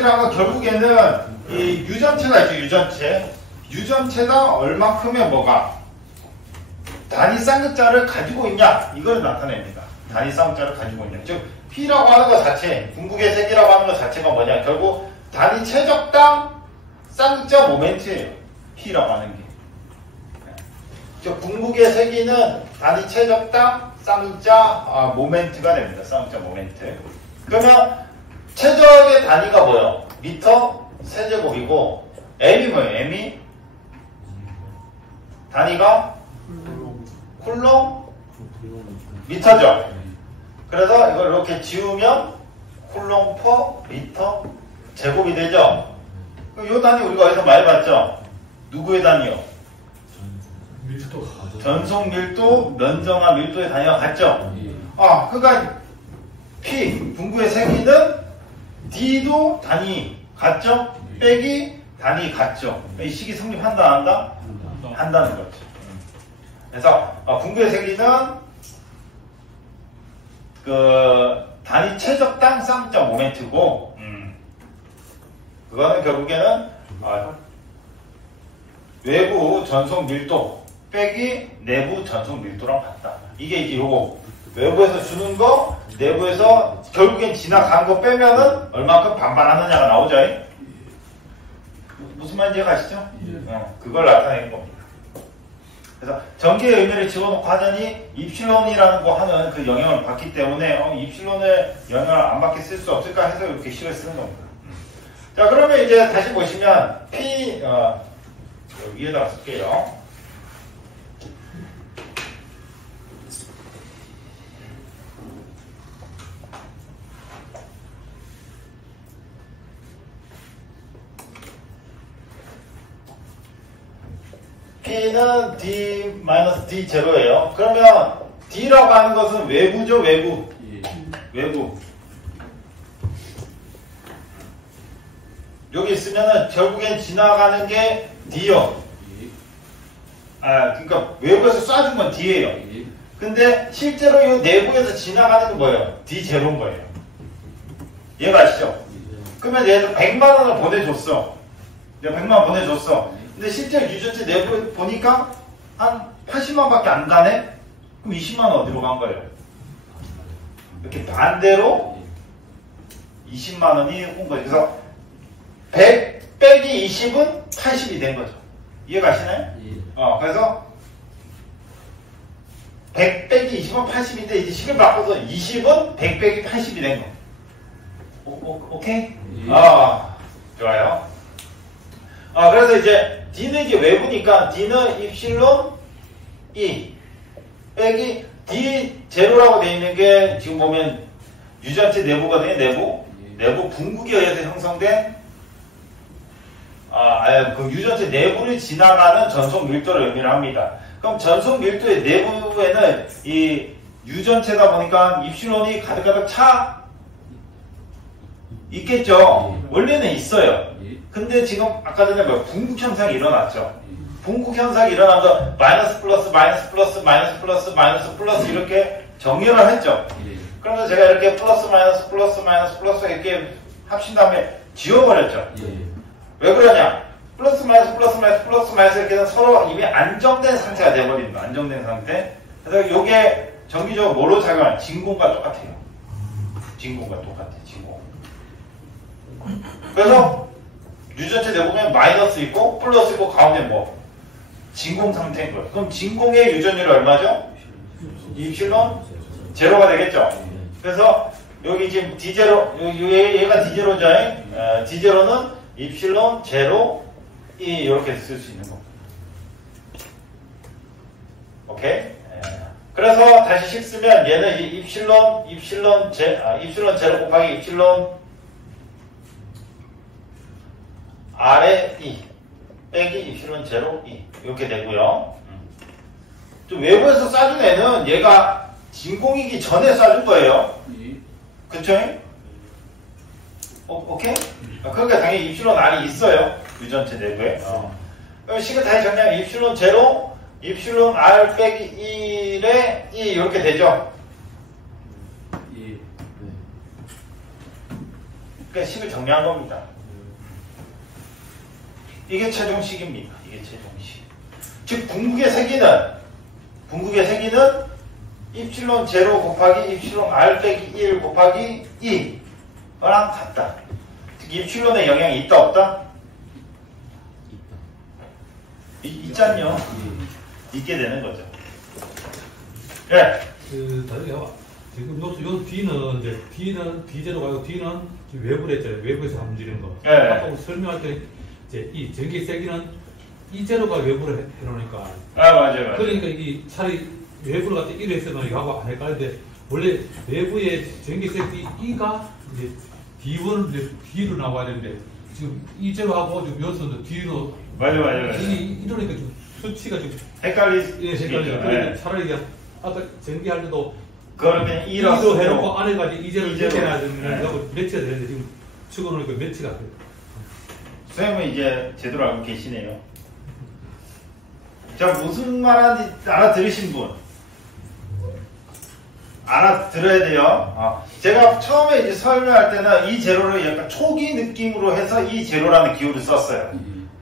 색이라는 건 결국에는 이 유전체가 있죠. 유전체가 얼마큼의 뭐가 단위 쌍극자를 가지고 있냐 이걸 나타냅니다. 단위 쌍극자를 가지고 있냐. 즉 P라고 하는 것 자체, 궁극의 색이라고 하는 것 자체가 뭐냐. 결국 단위 최적당 쌍극자 모멘트예요. P라고 하는 게. 즉 궁극의 세기는 단위 최적당 쌍극자 모멘트가 됩니다. 쌍극자 모멘트. 그러면 최적의 단위가 뭐예요? 미터 세제곱이고 M이 뭐예요? M이 단위가 쿨롱 미터죠. 그래서 이걸 이렇게 지우면 쿨롱 퍼 미터 제곱이 되죠. 그럼 이 단위 우리가 어디서 많이 봤죠? 누구의 단위요? 전속 밀도, 면적화 밀도의 단위가 같죠? 그러니까 P, 분구의 세기는 D도 단위 같죠? 빼기 단위 같죠? 이 식이 성립한다, 안 한다? 한다는 거죠. 그래서 분구의 세기는 그 단위 최적당 쌍극자 모멘트고, 그거는 결국에는 외부 전속 밀도 빼기 내부 전속 밀도랑 같다. 이게 이제 요거 외부에서 주는 거, 내부에서 결국엔 지나간 거 빼면은 얼마큼 반반하느냐가 나오죠. 무슨 말인지 가시죠? 그걸 나타내는 겁니다. 그래서 전기의 의미를 집어넣고 하자니 입실론이라는 거 하는 그 영향을 받기 때문에 입실론의 영향을 안 받게 쓸 수 없을까 해서 이렇게 식을 쓰는 겁니다. 자, 그러면 이제 다시 보시면 P 위에다가 쓸게요. P는 D-D0예요. 그러면 D라고 하는 것은 외부죠, 외부. 외부. 여기 있으면은 결국엔 지나가는 게 D요. 그러니까 외부에서 쏴준 건 D예요. 근데 실제로 이 내부에서 지나가는 건 뭐예요? D0인 거예요. 이해가 가시죠? 그러면 얘는 100만 원을 보내줬어. 내가 100만 원 보내줬어. 근데 실제 유전체 내부에 보니까 한 80만 밖에 안 가네? 그럼 20만 원 어디로 간 거예요? 이렇게 반대로 20만 원이 온 거예요. 그래서 100 빼기 20은 80이 된 거죠. 이해 가시나요? 그래서 100 빼기 20은 80인데 이제 식을 바꿔서 20은 100 빼기 80이 된 거. 오케이? 좋아요. 그래서 이제 D는 이제 외부니까 D는 입실론 E 빼기 D0라고 되어 있는 게 지금 보면 유전체 내부거든요. 내부 분국에 의해서 형성된 그 유전체 내부를 지나가는 전속 밀도를 의미를 합니다. 그럼 전속 밀도의 내부에는 이 유전체다 보니까 입실론이 가득가득 차 있겠죠. 원래는 있어요. 근데 지금 아까 전에 분국 현상이 일어났죠. 분국 현상이 일어나서 마이너스 플러스 마이너스 플러스 마이너스 플러스 마이너스 플러스 이렇게 정렬을 했죠. 그러면서 제가 이렇게 플러스 마이너스 플러스 마이너스 플러스 이렇게 합친 다음에 지워버렸죠. 왜 그러냐? 플러스 마이너스 플러스 마이너스 플러스 마이너스 이렇게 해서 서로 이미 안정된 상태가 돼버립니다. 안정된 상태. 그래서 이게 정기적으로 뭐로 작용하냐? 진공과 똑같아요. 진공과 똑같아요. 진공. 그래서 유전체 내보면 마이너스 있고 플러스 있고 가운데 뭐 진공 상태인 거예요. 그럼 진공의 유전율이 얼마죠? 입실론 제로가 되겠죠. 그래서 여기 지금 D0 얘가 D0죠. D0는 입실론 제로 E 이렇게 쓸 수 있는 겁니다. 오케이? 그래서 다시 식 쓰면 얘는 입실론 제로 곱하기 입실론 R에 E 빼기 입실론 제로 E 이렇게 되고요. 좀 외부에서 쏴준 애는 얘가 진공이기 전에 쏴준 거예요. 그쵸? 오케이? 그러니까 당연히 입실론 R이 있어요. 유전체 내부에. 그럼 식을 다시 정리하면 입실론 제로, 입실론 R 빼기 1에 E 이렇게 되죠. 그러니까 식을 정리한 겁니다. 이게 최종식입니다. 이게 최종식. 즉 궁극의 세기는 입실론 제로 곱하기 입실론 r 빼기 1 곱하기 2랑 같다. 즉 입실론에 영향이 있다 없다? 있잖요. 있게 되는 거죠. 예. 다르게 봐. 지금 요 D는 이제 D제로 가고 D는 외부로 했잖아요. 외부에서 움직이는 거. 예. 아까 설명할 때 이제 이 전기 세기는 E제로가 외부로 해놓으니까. 아 맞아요. 그러니까 이 차라리 외부로 갖다 1을 했으면 이거하고 안 헷갈리는데 원래 외부의 전기 세기 E가 이제 D1은 이제 D로 나와야 되는데 지금 E제로 하고 지금 여기서도 D로. 맞아요. 이러니까 좀 수치가 좀 헷갈리죠. 그러니까 차라리 그냥 아까 전기할 때도 그러면 2로 해놓고 안에까지 이제로 이제로. 이렇게 놔주면 매치가 되는데 지금 치고놓으니까 매치가 안 돼요. 선생님은 이제 제대로 알고 계시네요. 자, 무슨 말인지 알아들으신 분? 알아들어야 돼요. 제가 처음에 이제 설명할 때는 이 제로를 약간 초기 느낌으로 해서 이 제로라는 기호를 썼어요.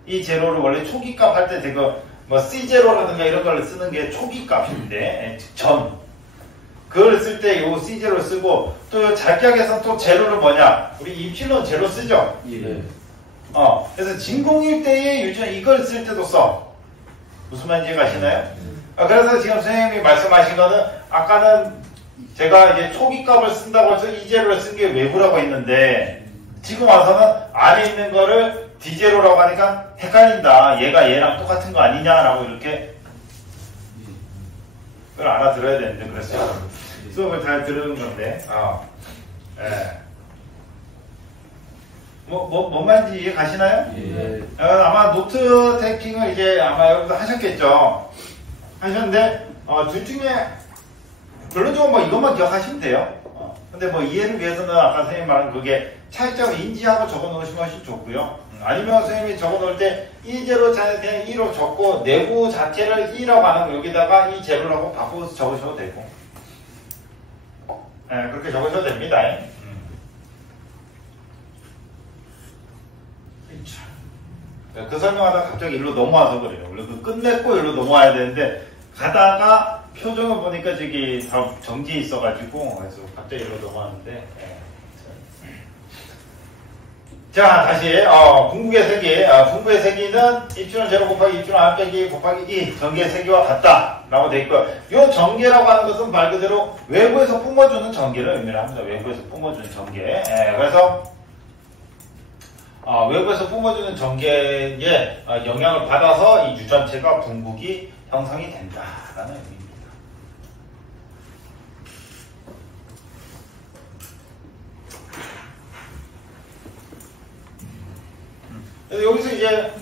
이 제로를 원래 초기 값 할 때 되게 뭐 C0라든가 이런 걸 쓰는 게 초기 값인데, 전. 그걸 쓸 때 요 C0를 쓰고, 또 잘기하게서 또 제로를 뭐냐? 우리 입실론 제로 쓰죠? 예. 그래서 진공일 때의 유전 이걸 쓸 때도 써. 무슨 말인지 가시나요? 그래서 지금 선생님이 말씀하신 거는 아까는 제가 이제 초기 값을 쓴다고 해서 이 제로를 쓴 게 외부라고 했는데 지금 와서는 안에 있는 거를 D제로라고 하니까 헷갈린다. 얘가 얘랑 똑같은 거 아니냐라고 이렇게 그걸 알아들어야 되는데 그랬어요. 수업을 잘 들은 건데. 예. 뭔 말인지 이해 가시나요? 예. 아마 노트 테이킹을 이제 아마 여러분들 하셨겠죠. 하셨는데, 둘 중에, 결론적으로 뭐 이것만 기억하시면 돼요. 근데 뭐 이해를 위해서는 아까 선생님 말한 그게 차이점을 인지하고 적어 놓으시면 훨씬 좋고요. 아니면 선생님이 적어 놓을 때 이제로 그냥 2로 적고 내부 자체를 2라고 하는 거 여기다가 이 제로를 하고 바꿔서 적으셔도 되고. 네, 그렇게 적으셔도 됩니다. 그 설명하다가 갑자기 일로 넘어와서 그래요. 원래 그 끝냈고 일로 넘어와야 되는데 가다가 표정을 보니까 저기 다 정지해 있어가지고 그래서 갑자기 일로 넘어왔는데. 자, 다시 궁극의 세기. 궁극의 세기는 입출은 제로 곱하기 입출은 r 빼기 곱하기 2 전기의 세기와 같다 라고 되어 있고요. 이 전기라고 하는 것은 말 그대로 외부에서 뿜어주는 전기를 의미를 합니다. 외부에서 뿜어주는 전기. 그래서 외부에서 뿜어주는 전기에 영향을 받아서 이 유전체가 분극이 형성이 된다라는 의미입니다. 그래서 여기서 이제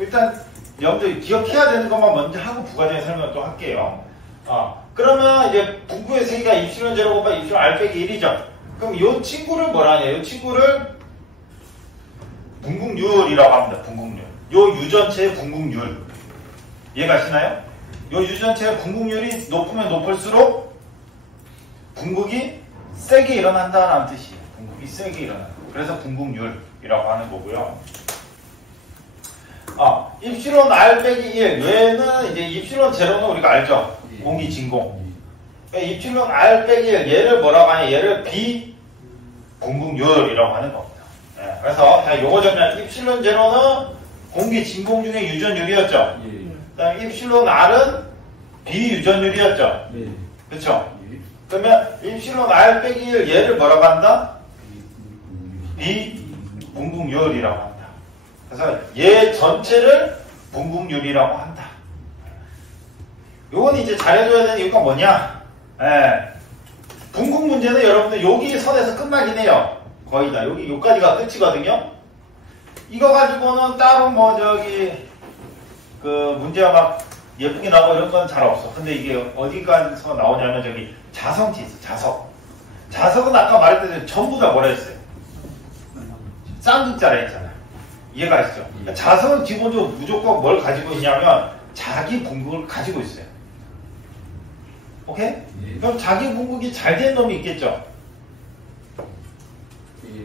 일단 여러분들 기억해야 되는 것만 먼저 하고 부가적인 설명을 또 할게요. 그러면 이제 분극의 세기가 입실은 제로 곱하기 입실은 r 빼기 1이죠. 그럼 이 친구를 뭐라 하냐? 이 친구를 분극률이라고 합니다. 분극률. 요 유전체의 분극률. 이해가시나요? 요 유전체의 분극률이 높으면 높을수록 분극이 세게 일어난다는 뜻이에요. 분극이 세게 일어난다. 그래서 분극률이라고 하는 거고요. 입실론 R 빼기 1. 얘는 이제 입실론 제로는 우리가 알죠? 공기 진공. 입실론 R 빼기 1. 얘를 뭐라고 하냐? 얘를 비분극률이라고 하는 겁니다. 그래서 요거 정리할 입실론 제로는 공기 진공 중의 유전율이었죠. 그다음 입실론 R은 비유전율이었죠. 그렇죠? 그러면 입실론 R 빼기 1 얘를 뭐라고 한다? 비분극률이라고 한다. 그래서 얘 전체를 분극률이라고 한다. 요건 이제 잘해줘야 되는 이유가 뭐냐? 분극 문제는 여러분들 여기 선에서 끝나긴 해요. 거의 다. 여기까지가 끝이거든요. 이거 가지고는 따로 뭐 그 문제가 막 예쁘게 나오고 이런 건 잘 없어. 근데 이게 어디까지서 나오냐면 저기 자성치 있어. 자석. 자석은 아까 말했듯이 전부 다 뭐라 했어요? 쌍극자라 했잖아요. 이해가 가시죠? 자석은 기본적으로 무조건 뭘 가지고 있냐면 자기 분극을 가지고 있어요. 오케이? 그럼 자기 분극이 잘 된 놈이 있겠죠?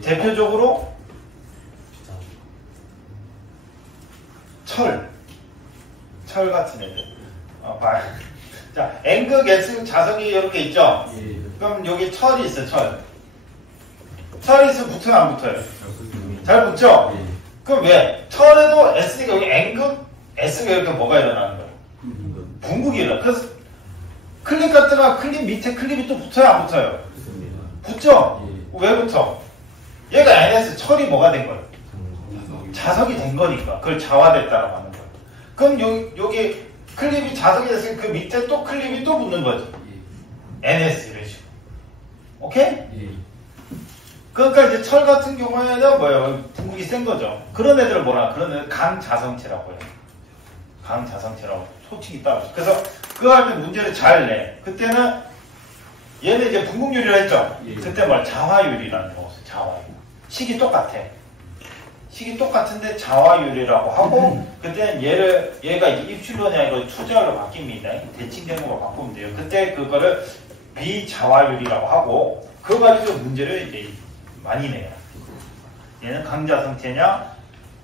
대표적으로 철 같은 애들. 봐요. 자, N극, S극 자석이 이렇게 있죠? 그럼 여기 철이 있어, 철. 철이 있으면 붙어요, 안 붙어요? 잘 붙죠? 그럼 왜? 철에도 S니까 여기 N극, S가 이렇게 뭐가 일어나는 거예요? 분극이 일어나. 그래서 클립 갖다가 클립 밑에 클립이 또 붙어요, 안 붙어요? 붙죠? 왜 붙어? 얘가 NS 철이 뭐가 된 거예요? 자석이 된 거니까. 그걸 자화됐다라고 하는 거예요. 그럼 여기 클립이 자석이 됐으니까 그 밑에 또 클립이 또 붙는 거지. NS 이런 식으로. 오케이? 그러니까 이제 철 같은 경우에는 뭐예요? 분극이 센 거죠. 그런 애들을 뭐라? 그런 애들 강자성체라고 해요. 강자성체라고 솔직히 따로. 그래서 그거 할 때 문제를 잘 내. 그때는 얘는 이제 분극유리를 했죠. 그때 뭐 자화유리라는 거 없어요. 자화유리. 식이 똑같아. 식이 똑같은데 자화유리라고 하고 그때는 얘가 이제 입출론이 아니고 투자로 바뀝니다. 대칭되는 거 바꾸면 돼요. 그때 그거를 비자화유리라고 하고 그거 가지고 문제를 이제 많이 내요. 얘는 강자성체냐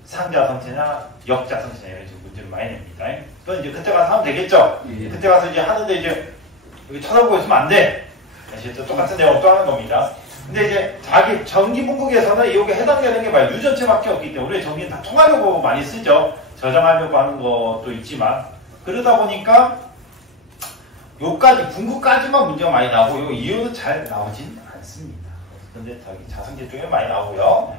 상자성체냐 역자성체냐 이런 식으로 문제를 많이 냅니다. 그건 이제 그때 가서 하면 되겠죠. 그때 가서 이제 하는데 이제 여기 쳐다보고 있으면 안 돼. 실제 똑같은 내용 또 하는 겁니다. 근데 이제 자기 전기분극에서는 이게 해당되는 게 뭐야? 유전체밖에 없기 때문에 우리 전기는 다 통하려고 많이 쓰죠. 저장하려고 하는 것도 있지만 그러다 보니까 요까지 분극까지만 문제가 많이 나오고 요 이유는 잘 나오진 않습니다. 근데 저기 자성제 쪽에 많이 나오고요.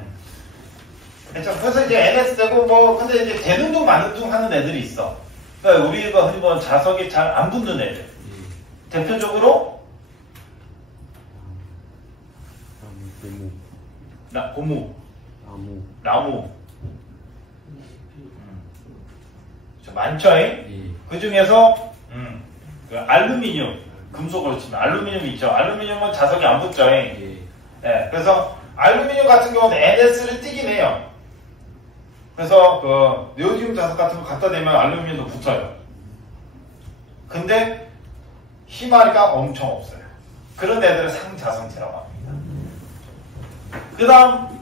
그렇죠. 그래서 이제 NS 되고 뭐 근데 이제 되는 둥 마는 둥 하는 애들이 있어. 그러니까 우리가 흔히 보는 자석이 잘 안 붙는 애들. 대표적으로 고무, 나무, 많죠? 그 중에서 그 알루미늄, 금속으로 치면 알루미늄이 있죠. 알루미늄은 자석이 안 붙죠. 네, 그래서 알루미늄 같은 경우는 NS를 띄긴 해요. 그래서 그 네오디움 자석 같은 거 갖다 대면 알루미늄도 붙어요. 근데 희마리가 엄청 없어요. 그런 애들은 상자성체라고 합니다. 그 다음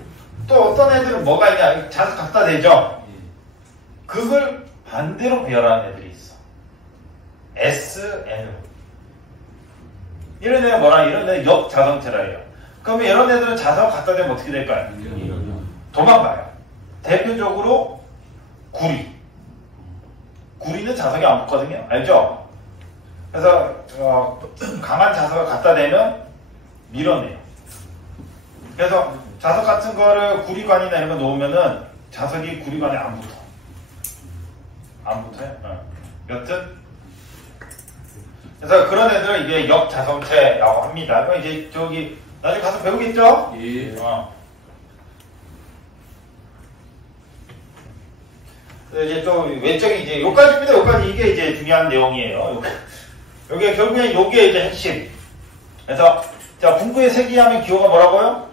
또 어떤 애들은 뭐가 있냐? 자석 갖다 대죠? 그걸 반대로 배열하는 애들이 있어. SN으로. 이런 애는 뭐라? 이런 애는 역자성체라 해요. 그러면 이런 애들은 자석 갖다 대면 어떻게 될까요? 도망가요. 대표적으로 구리. 구리는 자석이 안 붙거든요. 알죠? 그래서 강한 자석을 갖다 대면 밀어내요. 그래서 자석 같은 거를 구리관이나 이런 거 놓으면은 자석이 구리관에 안 붙어. 안 붙어요? 여튼 그래서 그런 애들은 이게 역자성체라고 합니다. 그럼 이제 저기 나중에 가서 배우겠죠? 이제 좀 외적인 이제 요까지입니다. 요까지 이게 이제 중요한 내용이에요. 요게 결국엔 요게 이제 핵심. 그래서 자 분구의 세기하면 기호가 뭐라고요?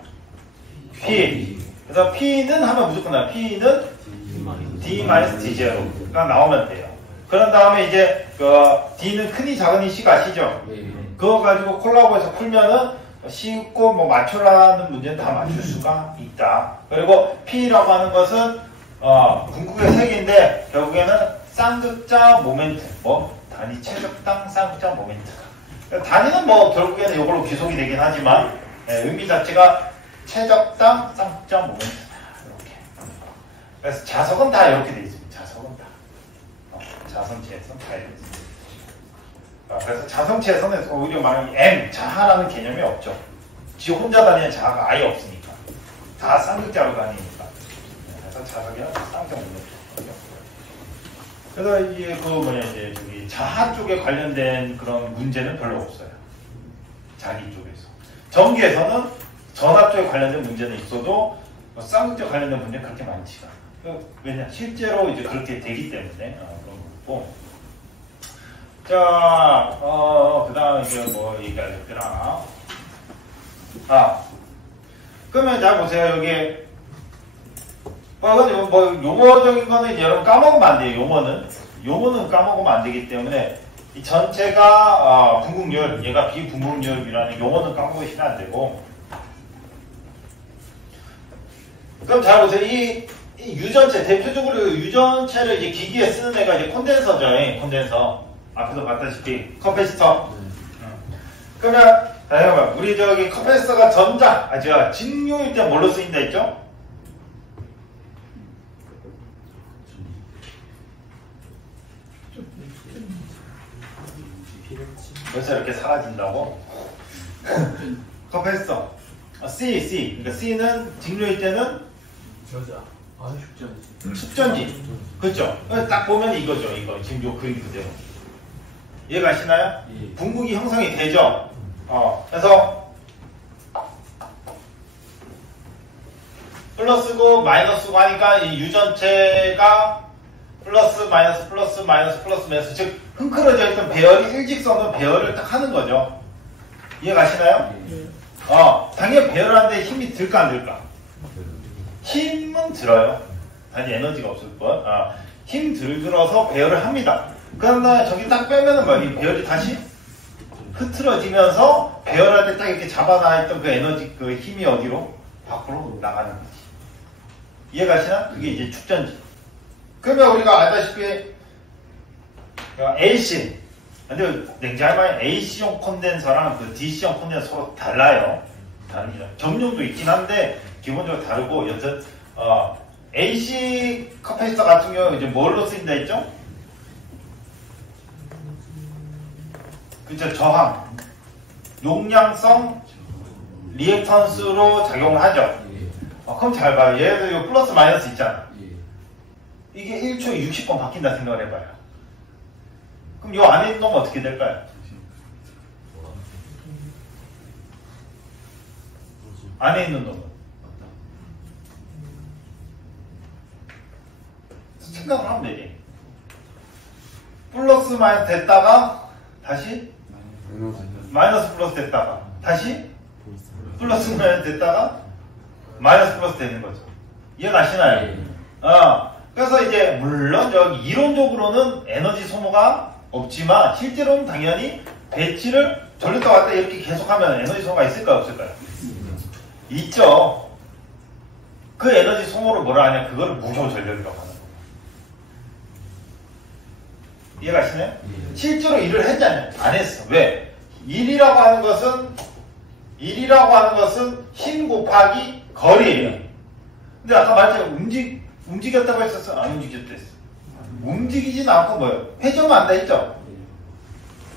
P. 그래서 P는 하면 무조건 나와요. P는 D-D0가 나오면 돼요. 그런 다음에 이제 그 D는 크니 작으니 C 아시죠? 그거 가지고 콜라보해서 풀면은 쉽고 뭐 맞춰라는 문제는 다 맞출 수가 있다. 그리고 P라고 하는 것은 분국의 색인데 결국에는 쌍극자 모멘트, 뭐 단위 최적당 쌍극자 모멘트. 단위는 뭐 결국에는 이걸로 귀속이 되긴 하지만 의미 자체가 최적당 쌍극자 모멘트 이렇게. 그래서 자석은 다 이렇게 돼 있습니다. 자석은 다 자성체에서는 다 이렇게 있습니다. 그래서 자성체에서는 오히려 말하면 M 자하라는 개념이 없죠. 지 혼자 다니는 자하가 아예 없으니까 다 쌍극자로 다니니까. 자석이랑 쌍극자 모멘트. 그래서 이게 이제 저기 자하 쪽에 관련된 그런 문제는 별로 없어요. 자기 쪽에서. 전기에서는 전압 쪽에 관련된 문제는 있어도 쌍극자 관련된 문제는 그렇게 많지가 않아요. 왜냐? 실제로 이제 그렇게 되기 때문에 그런 거고. 자, 그 다음 이제 뭐 얘기하셨더라. 그러면 자 보세요. 여기 뭐 용어적인 거는 이제 여러분 까먹으면 안 돼요. 용어는 까먹으면 안 되기 때문에 이 전체가 분극률, 얘가 비분극률이라는 용어는 까먹으시면 안 되고 그럼 잘 보세요. 이 유전체, 대표적으로 유전체를 이제 기기에 쓰는 애가 이제 콘덴서죠. 콘덴서. 앞에서 봤다시피 커패시터. 그러면 잠깐만, 우리 저기 커패시터가 전자, 직류일 때 뭘로 쓰인다 했죠? 벌써 이렇게 사라진다고? 커패시터. C. 그러니까 C는 직류일 때는 저자. 아, 축전지. 그렇죠? 딱 보면 이거죠. 이거. 지금 요 그림 그대로. 이해가시나요? 예. 분국이 형성이 되죠? 그래서 플러스고 마이너스고 하니까 이 유전체가 플러스 마이너스 즉 흥크러져 있던 배열이 일직선으로 배열을 딱 하는 거죠. 이해가시나요? 당연히 배열하는데 힘이 들까 안 들까? 힘은 들어요. 단지 에너지가 없을 뿐. 힘 들어서 배열을 합니다. 그러나 저기 딱 빼면은 뭐 이 배열이 다시 흐트러지면서 배열할 때 딱 이렇게 잡아놔있던 그 에너지, 그 힘이 어디로? 밖으로 나가는 거지. 이해가시나? 그게 이제 축전지. 그러면 우리가 알다시피 AC. 근데 냉장할 말에 AC용 콘덴서랑 그 DC용 콘덴서 서로 달라요. 다릅니다. 점용도 있긴 한데 기본적으로 다르고 여튼 AC 커패시터 같은 경우 이제 뭘로 쓰인다 했죠? 그쵸, 저항, 용량성 리액턴스로 작용을 하죠. 그럼 잘 봐요. 예를 들어 이 플러스 마이너스 있잖아. 이게 1초에 60번 바뀐다 생각을 해봐요. 그럼 이 안에 있는 놈은 어떻게 될까요? 안에 있는 놈은 생각을 하면 되지. 플러스 마이너스 됐다가 다시 마이너스 플러스 됐다가 다시 플러스 마이너스 됐다가 마이너스 플러스 되는 거죠. 이해가시나요? 그래서 이제 물론 여기 이론적으로는 에너지 소모가 없지만 실제로는 당연히 배치를 전류가 왔다 이렇게 계속하면 에너지 소모가 있을까요? 없을까요? 있죠. 그 에너지 소모를 뭐라 하냐? 그거를 무효전력이라고 하는 거예요. 이해가시나요? 실제로 일을 했냐냐? 안 했어. 왜? 일이라고 하는 것은 힘 곱하기 거리예요. 근데 아까 말했잖아요. 움직였다고 했었어? 안 움직였다 했어. 움직이진 않고 뭐예요? 회전만 한다 했죠?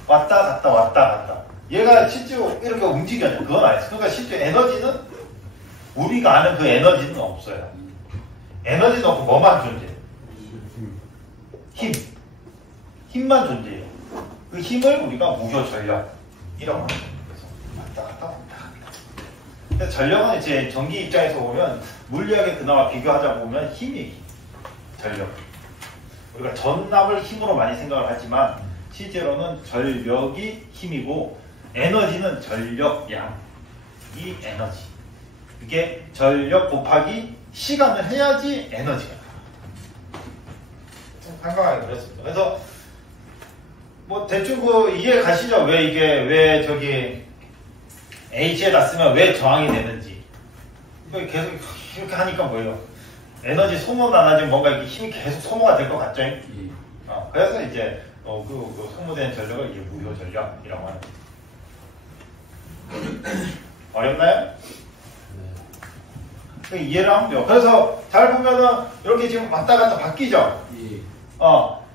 왔다 갔다. 얘가 실제로 이렇게 움직여요. 그건 아니었어. 그러니까 실제 에너지는 우리가 아는 그 에너지는 없어요. 에너지는 없고 뭐만 존재해요? 힘만 존재해요. 그 힘을 우리가 무효전력이라고 하는 거예요. 그래서 왔다 갔다. 근데 전력은 이제 전기 입장에서 보면 물리학에 그나마 비교하자 보면 힘이 전력. 우리가 전압을 힘으로 많이 생각을 하지만 실제로는 전력이 힘이고 에너지는 전력량. 이 에너지. 이게 전력 곱하기 시간을 해야지 에너지가 나와요. 간단하게 그랬습니다. 그래서 뭐 대충 그 이해 가시죠? 왜 저기 H에다 쓰면 왜 저항이 되는지. 계속 이렇게 하니까 뭐예요? 에너지 소모는 안 하지만 뭔가 이렇게 힘이 계속 소모가 될 것 같죠? 그래서 이제 그 소모된 전력을 이제 무효 전력이라고 하는 거예요. 어렵나요? 이해를 하면 돼요. 그래서 잘 보면은 이렇게 지금 왔다 갔다 바뀌죠?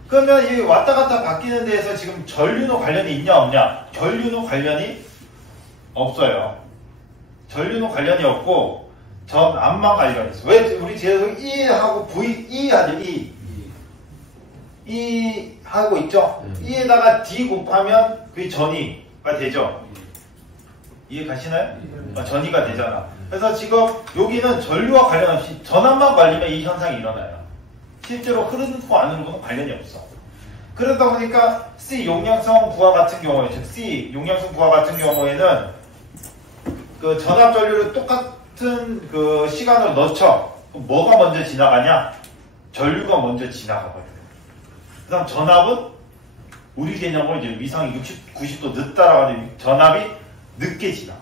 그러면 이 왔다 갔다 바뀌는 데에서 지금 전류노 관련이 있냐 없냐? 전류노 관련이 없어요. 전류노 관련이 없고 전압만 관련이 있어. 왜 우리 뒤에서 E하고 E 하죠? E 하고 있죠? E에다가 D 곱하면 그게 전이가 되죠? 이해 가시나요? 전이가 되잖아. 그래서 지금 여기는 전류와 관련 없이 전압만 관리면 이 현상이 일어나요. 실제로 흐르는 거 안 흐르는 거는 관련이 없어. 그러다 보니까 C 용량성 부하 같은 경우에, 즉 C 용량성 부하 같은 경우에는 그 전압 전류를 똑같은 그 시간으로 넣죠. 그럼 뭐가 먼저 지나가냐? 전류가 먼저 지나가 버려요. 그 다음 전압은 우리 개념으로 이제 위상이 60, 90도 늦다라고 하는 전압이 늦게 지나가.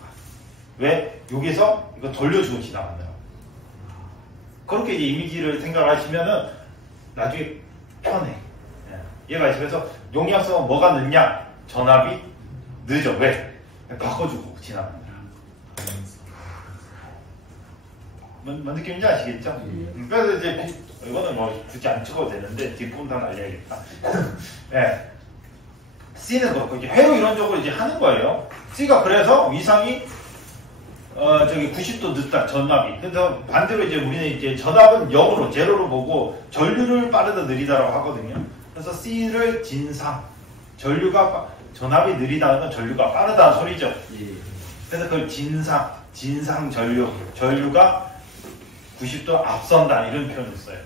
왜? 여기서 이거 돌려주고 지나간다. 그렇게 이제 이미지를 생각하시면은 나중에 편해. 얘가 집에서 용이합성은 뭐가 늦냐? 전압이 늦어. 왜? 바꿔주고 지나간다. 뭔 느낌인지 아시겠죠? 그래서 이제 이거는 뭐 굳이 안 찍어도 되는데 뒷부분 다 날려야겠다. 네. C는 그렇고 이제 회로 이론적으로 이제 하는 거예요. C가 그래서 위상이 저기 90도 늦다 전압이. 그래서 반대로 이제 우리는 이제 전압은 0으로 제로로 보고 전류를 빠르다 느리다라고 하거든요. 그래서 C를 진상. 전압이 느리다는 건 전류가 빠르다는 소리죠. 그래서 그걸 진상 전류. 전류가 90도 앞선다 이런 표현을 써요.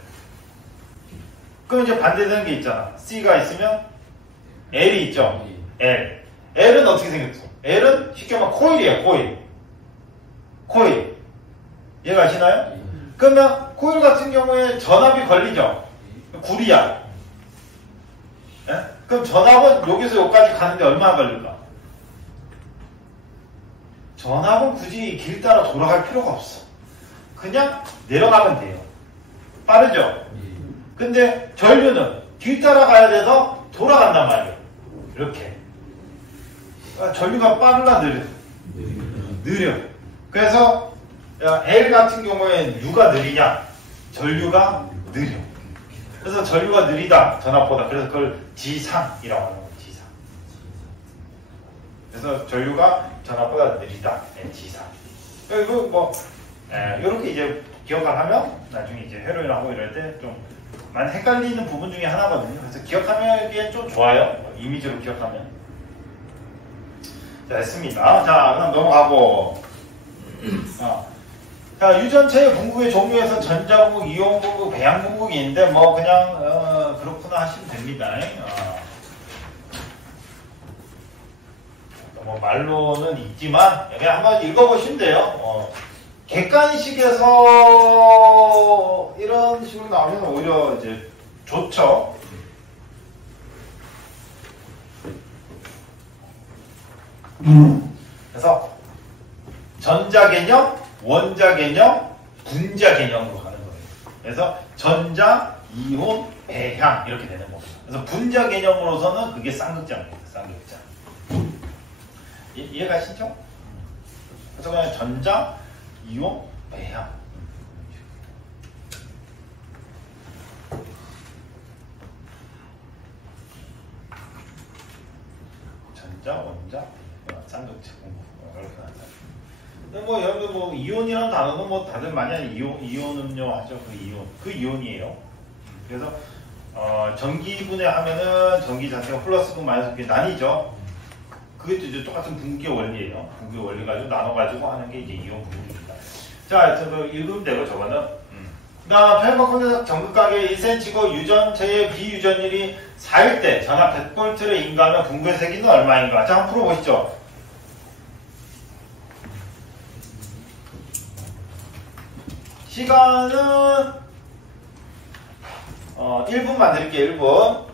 그럼 이제 반대되는 게 있잖아. C가 있으면 L이 있죠. L은 어떻게 생겼어? L은 쉽게 말하면 코일이에요. 코일. 얘가 아시나요? 그러면 코일 같은 경우에 전압이 걸리죠. 구리야. 예? 그럼 전압은 여기서 여기까지 가는데 얼마나 걸릴까? 전압은 굳이 길 따라 돌아갈 필요가 없어. 그냥 내려가면 돼요. 빠르죠? 근데 전류는 길 따라 가야 돼서 돌아간단 말이에요. 이렇게. 전류가 빠르나 느려. 그래서 L 같은 경우에 누가 느리냐? 전류가 느려. 그래서 전류가 느리다 전압보다. 그래서 그걸 지상이라고 하는 거예요. 지상. 그래서 전류가 전압보다 느리다. 지상. 그리고 뭐 이렇게 이제 기억을 하면 나중에 이제 회로인하고 이럴 때 좀 많이 헷갈리는 부분 중에 하나거든요. 그래서 기억하기엔 좀 좋아요. 이미지로 기억하면. 자, 됐습니다. 자, 그럼 넘어가고. 자, 유전체의 분국의 종류에서 전자분국, 이온분국, 배양분국이 있는데 뭐 그냥 그렇구나 하시면 됩니다. 뭐 말로는 있지만 그냥 한번 읽어보시면 돼요. 객관식에서 이런 식으로 나오면 오히려 이제 좋죠. 그래서 전자 개념, 원자 개념, 분자 개념으로 가는 거예요. 그래서 전자, 이온, 배향 이렇게 되는 겁니다. 그래서 분자 개념으로서는 그게 쌍극자입니다. 쌍극자. 이해가시죠? 그래서 그냥 전자, 이온, 배향. 전자, 원자, 쌍극자 공부 이렇게 한다. 근데 뭐 여러분 뭐 이온이라는 단어는 뭐 다들 많이 하는 이온 음료 하죠. 그 이온이에요. 그래서 전기분해 하면은 전기 자체가 플러스분 마이너스분 나뉘죠. 그것도 이제 똑같은 분기의 원리예요. 분기의 원리 가지고 나눠가지고 하는 게 이제 이온 분기입니다. 자, 저거 읽으면 되고 저거는. 그다음 페르마 전극각의 1cm고 유전체의 비유전율이 4일 때 전압 100V를 인가하면 분구의 세기는 얼마인가? 자, 한번 풀어보시죠. 시간은 1분 만들게요. 1분.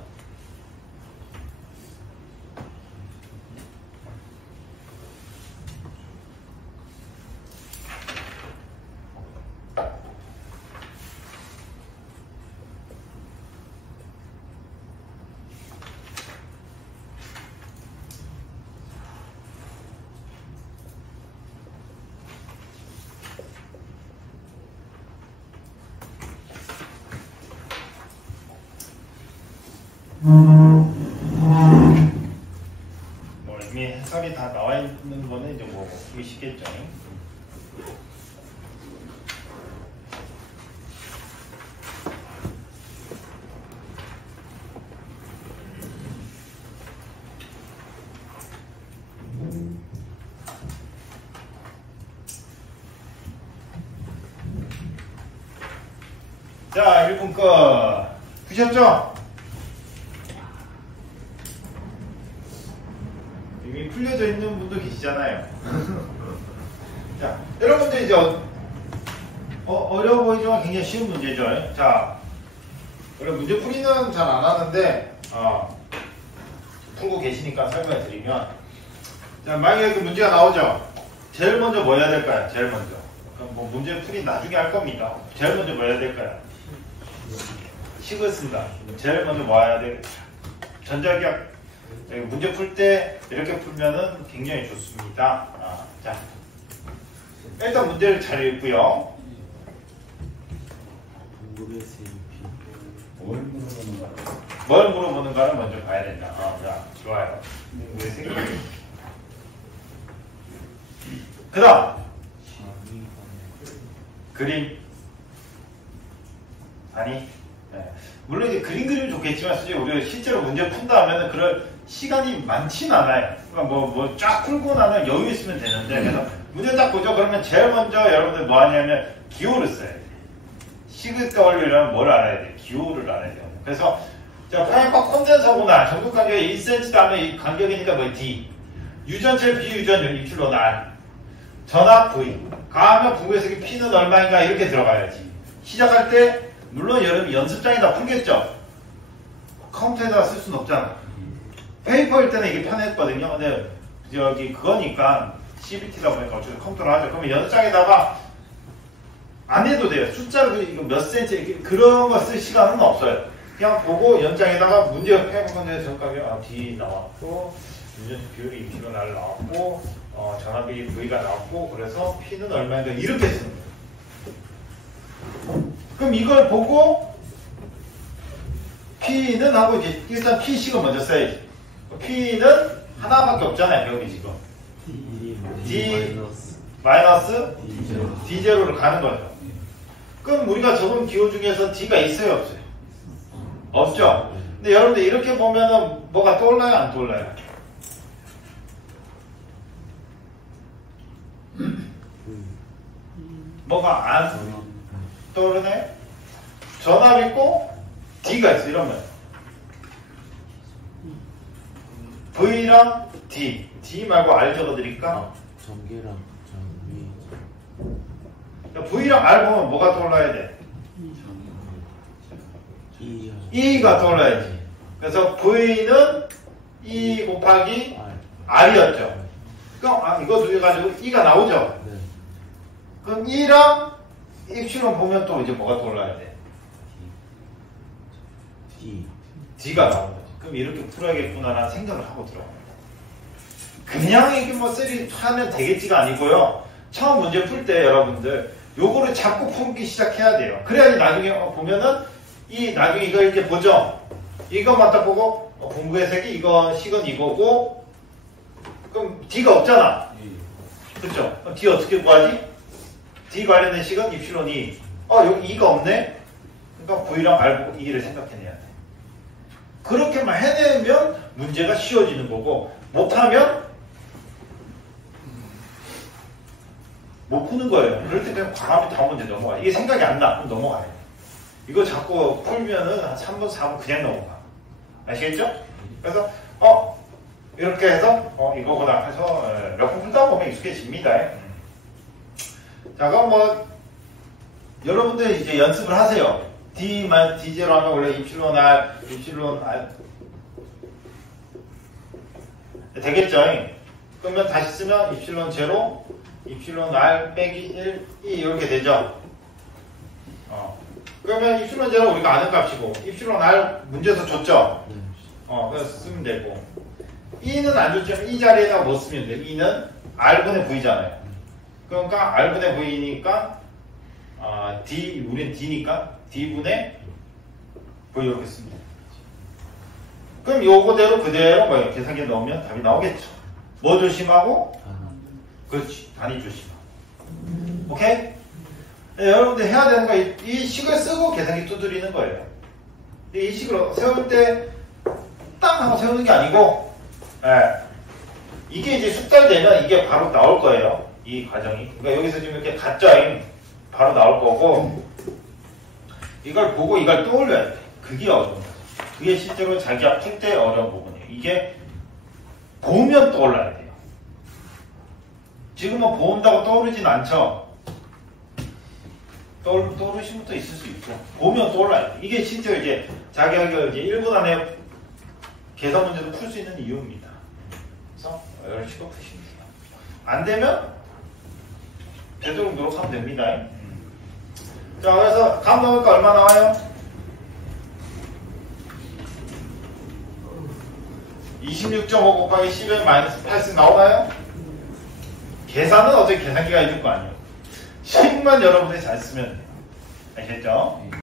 뭐 이미 해설이 다 나와 있는 거는 이제 뭐 보기 쉽겠죠. 자, 1분 끝. 푸셨죠? 이미 풀려져 있는 분도 계시잖아요. 자, 여러분들 이제 어려워 보이지만 굉장히 쉬운 문제죠. 자, 원래 문제 풀이는 잘 안 하는데 풀고 계시니까 설명해 드리면, 자, 만약에 그 문제가 나오죠. 제일 먼저 뭐 해야 될까요? 제일 먼저 그럼 뭐 문제 풀이 나중에 할 겁니다. 제일 먼저 뭐 해야 될까요? 식을 쓴다. 제일 먼저 뭐 해야 돼? 전자기학 문제 풀 때 이렇게 풀면은 굉장히 좋습니다. 자, 일단 문제를 잘 읽고요. 뭘 물어보는가를 먼저 봐야 된다. 자, 좋아요. 그 다음 그림. 아니, 물론 이제 그림 그리면 좋겠지만 사실 우리가 실제로 문제 푼다 하면은 그럴 시간이 많진 않아요. 그러니까 뭐 쫙 풀고 나면 여유 있으면 되는데, 그래서 문제 딱 보죠. 그러면 제일 먼저 여러분들 뭐 하냐면 기호를 써야 돼. 식을 떠올리려면 뭘 알아야 돼? 기호를 알아야 돼요. 그래서 자, 파이퍼 콘덴서구나. 전국 간격이 1cm 다음에 이 간격이니까 뭐 D. 유전체 비유전율 입출로 날. 전압 V. 가하면 부의 색이 P는 얼마인가 이렇게 들어가야지. 시작할 때 물론 여러분 연습장에다 풀겠죠. 컴퓨터에다 쓸 수는 없잖아. 페이퍼일 때는 이게 편했거든요. 근데 여기 그거니까 CBT다 보니까 어차피 컴퓨터로 하죠. 그러면 연습장에다가 안 해도 돼요. 숫자로 이거 몇 센치 그런 거 쓸 시간은 없어요. 그냥 보고 연장에다가 문제 페이퍼 건데 전값이 D 나왔고 유전 비율이 2kg 날 나왔고 전압이 V가 나왔고 그래서 P는 얼마인가 이렇게 쓰는 거예요. 그럼 이걸 보고 P는 하고 이제 일단 P식을 먼저 써야지. P는 하나밖에 없잖아요. 여기 지금 D 마이너스 D0로 가는 거죠. 그럼 우리가 적은 기호 중에서 D가 있어요? 없어요? 없죠? 근데 여러분들 이렇게 보면은 뭐가 떠올라요? 안 떠올라요? 뭐가 안 떠오르나요? 전압 있고 D가 있어. 이러면 V랑 D 말고 R 적어드릴까? 전개랑 전위 V랑 R 보면 뭐가 떠올라야 돼? E가 떠올라야지. 그래서 V는 E 곱하기 R이었죠. 그럼 이거 두 개 가지고 E가 나오죠? 네. 그럼 E랑 입실론 보면 또 이제 뭐가 떠올라야 돼? D가 나오는 거지. 그럼 이렇게 풀어야겠구나라는 생각을 하고 들어갑니다. 그냥 이게 뭐 셀이 하면 되겠지가 아니고요. 처음 문제 풀 때 여러분들 요거를 자꾸 풀기 시작해야 돼요. 그래야지 나중에 보면은 나중에 이거 이렇게 보죠. 이것만 딱 보고 분부의 색이 이거 식은 이거고 그럼 D가 없잖아. 그렇죠? 그럼 D 어떻게 구하지? D 관련된 식은 입실론이 여기 E가 없네? 그러니까 V랑 R 보고 E를 생각해내야 돼. 그렇게만 해내면 문제가 쉬워지는 거고 못하면 못 푸는 거예요. 그럴 때 그냥 과감히 다음 문제 넘어가. 이게 생각이 안 나. 그럼 넘어가야 돼. 이거 자꾸 풀면은 한 3분, 4분 그냥 넘어가. 아시겠죠? 그래서 이렇게 해서 이거보다 해서 몇 번 풀다 보면 익숙해집니다. 자, 그럼 뭐 여러분들 이제 연습을 하세요. D0 하면 원래 입실론 R 되겠죠? 그러면 다시 쓰면 입실론 0, 입실론 R 빼기 1, 2 이렇게 되죠? 그러면 입실론 0은 우리가 아는 값이고 입실론 R 문제에서 줬죠? 그래서 쓰면 되고 E는 안 줬죠? 이 자리에다가 뭐 쓰면 돼요? E는 R분의 V잖아요. 그러니까 R분의 V니까 우린 D니까 D분의 V 이렇게 쓰면 돼요. 그럼 요거대로 그대로 뭐 계산기에 넣으면 답이 나오겠죠. 뭐 조심하고? 그렇지. 단위 조심하고. 오케이? 네, 여러분들 해야 되는 거 이 식을 쓰고 계산기 두드리는 거예요. 이 식으로 세울 때 땅 하고 세우는 게 아니고 이게 이제 숙달되면 이게 바로 나올 거예요. 이 과정이. 그러니까 여기서 지금 이렇게 가짜임 바로 나올 거고 이걸 보고 이걸 떠올려야 돼. 그게 어려운 거죠. 그게 실제로 자기가 풀 때 어려운 부분이에요. 이게 보면 떠올라야 돼요. 지금은 본다고 떠오르진 않죠. 떠오르신 것도 있을 수 있고 보면 떠올라야 돼. 이게 실제로 이제 자기가 이제 1분 안에 계산 문제도 풀 수 있는 이유입니다. 그래서 이런 식으로 푸시면 돼요. 안 되면 되도록 노력하면 됩니다. 자, 그래서 감 넣으니까 얼마 나와요? 26.5 곱하기 10의 마이너스 8씩 나오나요? 계산은 어차피 계산기가 있을 거 아니에요. 식만 여러분들이 잘 쓰면 돼요. 아시겠죠?